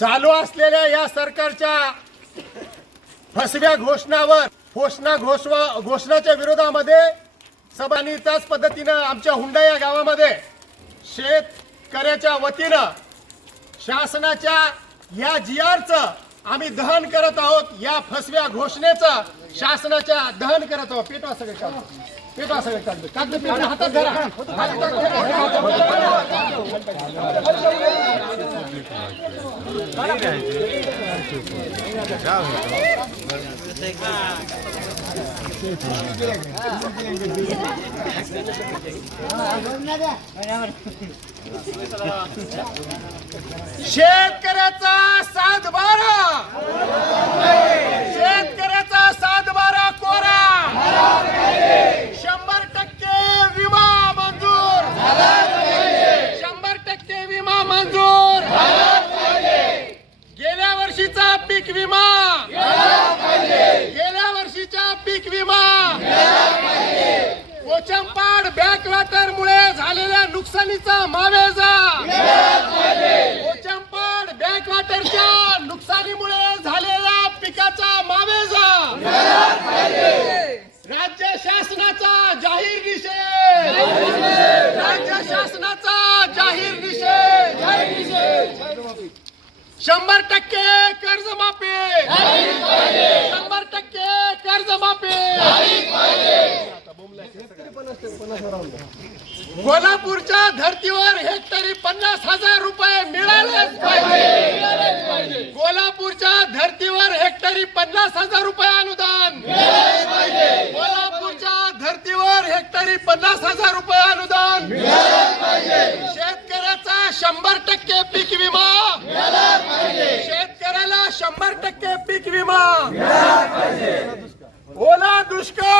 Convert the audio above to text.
चालू असलेल्या या सरकारच्या फसव्या घोषणाच्या विरोधामध्ये सभानी त्याच पद्धतीनं आमच्या हुंडा या गावामध्ये शेतकऱ्याच्या वतीनं शासनाच्या या जीआरचं आम्ही दहन करत आहोत। या फसव्या घोषणेचं शासनाच्या दहन करत आहोत। पेटवा सगळे कागद पेटवा, हातात धरा। शेतकऱ्याचा सातबारा, शेतकऱ्याचा सातबारा कोरा, 100% विमा मंजूर, 100% विमा मंजूर, गेल्या वर्षीचा पीक विमा, गेल्या वर्षीचा पीक विमा, पोचंपाड बॅकवॉटर मुळे झालेल्या नुकसानीचा मावेजा, पोचंपाड बॅकवॉटरच्या नुकसानीमुळे झालेल्या पिकाचा मावेजा, राज्य शासनाचा जाहीर निषेध, राज्य शासनाचा जाहीर निषेध, 100% कर्जमाफी, 100% कर्जमाफी, कोल्हापूरच्या धर्तीवर हेक्टरी 50,000 रुपये मिळालेच पाहिजे। कोल्हापूरच्या धर्तीवर हेक्टरी 50,000 रुपये अनुदान, कोल्हापूरच्या धर्तीवर हेक्टरी 50,000 रुपये अनुदान, शेतकऱ्याचा 100% पीक विमा, शेतकऱ्याला 100% पीक विमा, ओला दुष्काळ